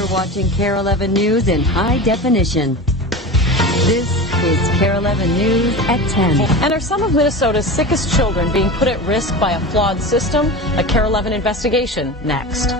You're watching KARE 11 News in high definition. This is KARE 11 News at 10. And are some of Minnesota's sickest children being put at risk by a flawed system? A KARE 11 investigation next.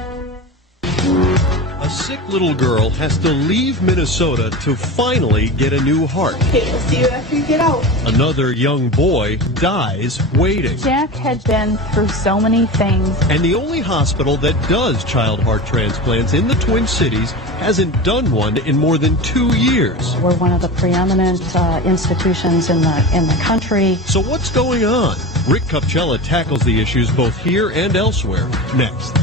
A sick little girl has to leave Minnesota to finally get a new heart. Okay, we'll see you after you get out. Another young boy dies waiting. Jack had been through so many things. And the only hospital that does child heart transplants in the Twin Cities hasn't done one in more than 2 years. We're one of the preeminent institutions in the country. So what's going on? Rick Kupchella tackles the issues both here and elsewhere. Next.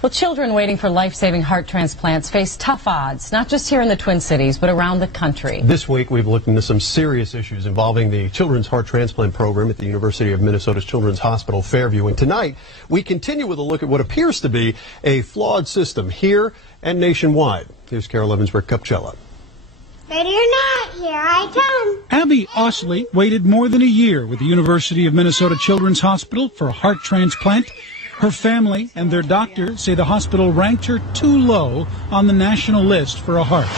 Well, children waiting for life-saving heart transplants face tough odds, not just here in the Twin Cities, but around the country. This week, we've looked into some serious issues involving the Children's Heart Transplant Program at the University of Minnesota's Children's Hospital, Fairview. And tonight, we continue with a look at what appears to be a flawed system here and nationwide. Here's KARE 11's Rick Kupchella. Ready or not, here I come. Abby Osley waited more than a year with the University of Minnesota Children's Hospital for a heart transplant. Her family and their doctor say the hospital ranked her too low on the national list for a heart.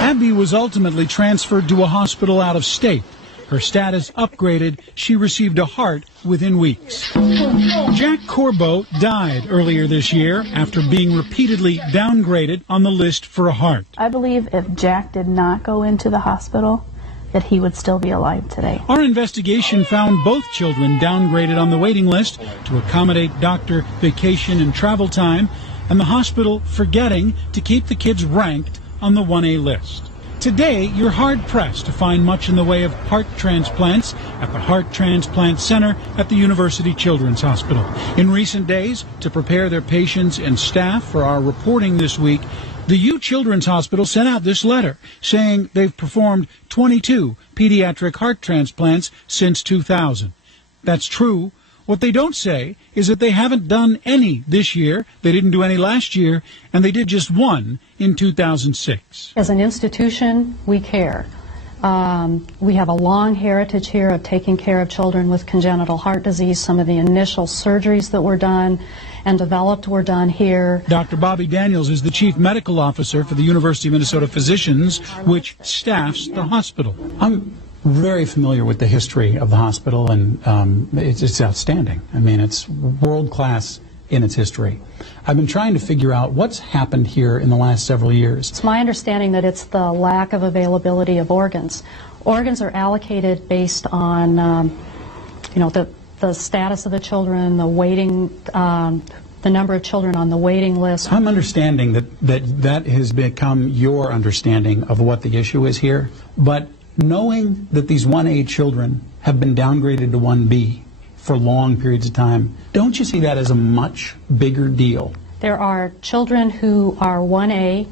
Abby was ultimately transferred to a hospital out of state. Her status upgraded. She received a heart within weeks. Jack Corbo died earlier this year after being repeatedly downgraded on the list for a heart. I believe if Jack did not go into the hospital, that he would still be alive today. Our investigation found both children downgraded on the waiting list to accommodate doctor vacation and travel time, and the hospital forgetting to keep the kids ranked on the 1A list. Today, you're hard-pressed to find much in the way of heart transplants at the Heart Transplant Center at the University Children's Hospital. In recent days, to prepare their patients and staff for our reporting this week, the U Children's Hospital sent out this letter saying they've performed 22 pediatric heart transplants since 2000. That's true. What they don't say is that they haven't done any this year, they didn't do any last year, and they did just one in 2006. As an institution, we care. We have a long heritage here of taking care of children with congenital heart disease. Some of the initial surgeries that were done and developed were done here. Dr. Bobby Daniels is the chief medical officer for the University of Minnesota Physicians, which staffs the hospital. I'm very familiar with the history of the hospital, and it's outstanding. I mean, it's world-class in its history. I've been trying to figure out what's happened here in the last several years. It's my understanding that it's the lack of availability of organs. Organs are allocated based on, the status of the children, the waiting, the number of children on the waiting list. I'm understanding that has become your understanding of what the issue is here, but knowing that these 1A children have been downgraded to 1B for long periods of time, don't you see that as a much bigger deal? There are children who are 1A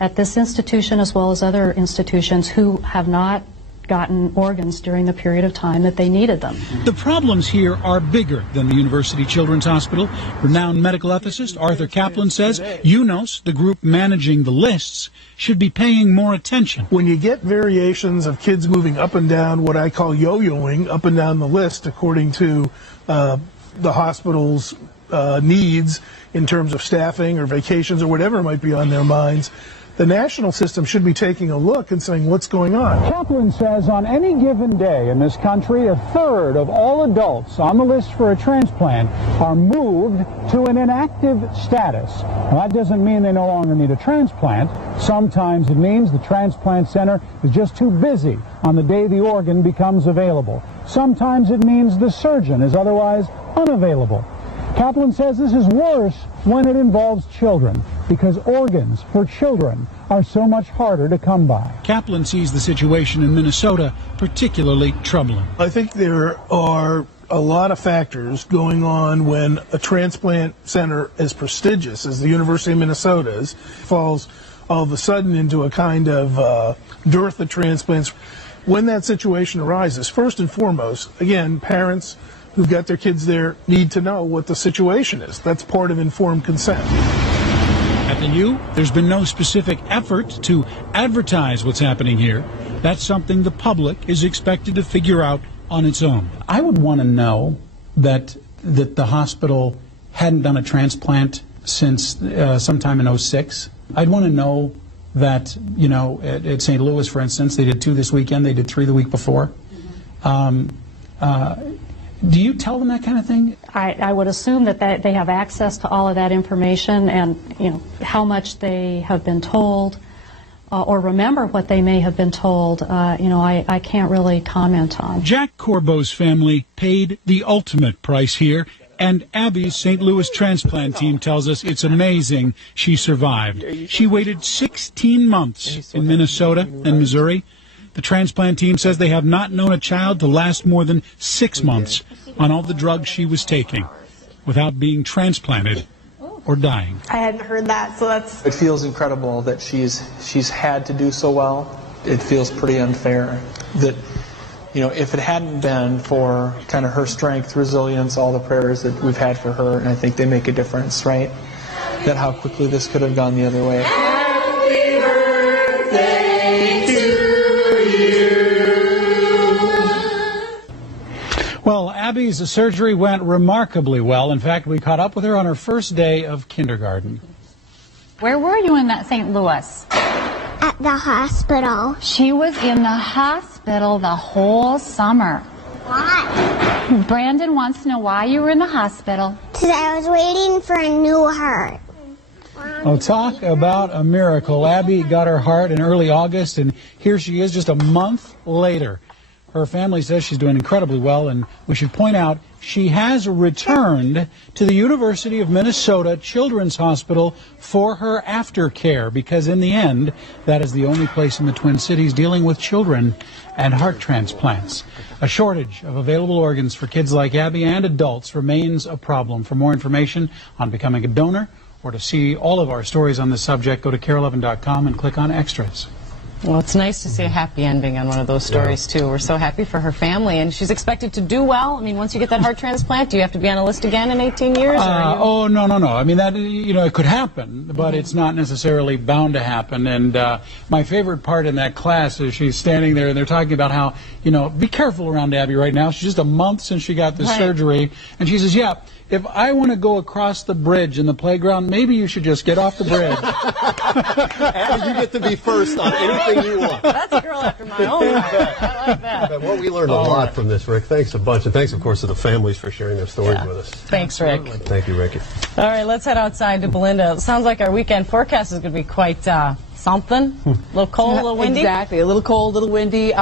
at this institution as well as other institutions who have not gotten organs during the period of time that they needed them. The problems here are bigger than the University Children's Hospital. Renowned medical ethicist Arthur Kaplan says UNOS, the group managing the lists, should be paying more attention. When you get variations of kids moving up and down, what I call yo-yoing up and down the list according to the hospital's needs in terms of staffing or vacations or whatever might be on their minds, the national system should be taking a look and saying, what's going on? Kaplan says on any given day in this country, a third of all adults on the list for a transplant are moved to an inactive status. Now, that doesn't mean they no longer need a transplant. Sometimes it means the transplant center is just too busy on the day the organ becomes available. Sometimes it means the surgeon is otherwise unavailable. Kaplan says this is worse when it involves children, because organs for children are so much harder to come by. Kaplan sees the situation in Minnesota particularly troubling. I think there are a lot of factors going on when a transplant center as prestigious as the University of Minnesota's falls all of a sudden into a kind of dearth of transplants. When that situation arises, first and foremost, again, parents who've got their kids there need to know what the situation is. That's part of informed consent. At the U, there's been no specific effort to advertise what's happening here. That's something the public is expected to figure out on its own. I would want to know that the hospital hadn't done a transplant since sometime in '06. I'd want to know that, you know, at St. Louis, for instance, they did 2 this weekend, they did 3 the week before. Do you tell them that kind of thing? I would assume that they have access to all of that information, and you know how much they have been told or remember what they may have been told. You know, I can't really comment on. Jack Corbo's family paid the ultimate price here, and Abby's St. Louis transplant team tells us it's amazing she survived. She waited 16 months in Minnesota and Missouri. The transplant team says they have not known a child to last more than 6 months on all the drugs she was taking without being transplanted or dying. I hadn't heard that, so that's... It feels incredible that she's had to do so well. It feels pretty unfair that, you know, if it hadn't been for kind of her strength, resilience, all the prayers that we've had for her, and I think they make a difference, right? That how quickly this could have gone the other way. Happy birthday to you. Well, Abby's surgery went remarkably well. In fact, we caught up with her on her first day of kindergarten. Where were you in that St. Louis? At the hospital. She was in the hospital the whole summer. Why? Brandon wants to know why you were in the hospital. Because I was waiting for a new heart. Oh, talk about a miracle. Abby got her heart in early August, and here she is just a month later. Her family says she's doing incredibly well, and we should point out she has returned to the University of Minnesota Children's Hospital for her aftercare, because in the end, that is the only place in the Twin Cities dealing with children and heart transplants. A shortage of available organs for kids like Abby and adults remains a problem. For more information on becoming a donor or to see all of our stories on this subject, go to care11.com and click on Extras. Well, it's nice to see a happy ending on one of those stories, too. We're so happy for her family, and she's expected to do well. I mean, once you get that heart transplant, do you have to be on a list again in 18 years? Oh, no. I mean, that, you know, it could happen, but it's not necessarily bound to happen. And my favorite part in that class is she's standing there, and they're talking about how, you know, be careful around Abby right now. She's just a month since she got the surgery, and she says, yeah, if I want to go across the bridge in the playground, maybe you should just get off the bridge. Abby, you get to be first on anything you want. That's a girl after my own heart. I like that. Well, we learned a lot from this, Rick. Thanks a bunch. And thanks, of course, to the families for sharing their stories with us. Thanks, Rick. Thank you, Ricky. All right, let's head outside to Belinda. It sounds like our weekend forecast is going to be quite something. A little cold, a little windy. Exactly. A little cold, a little windy.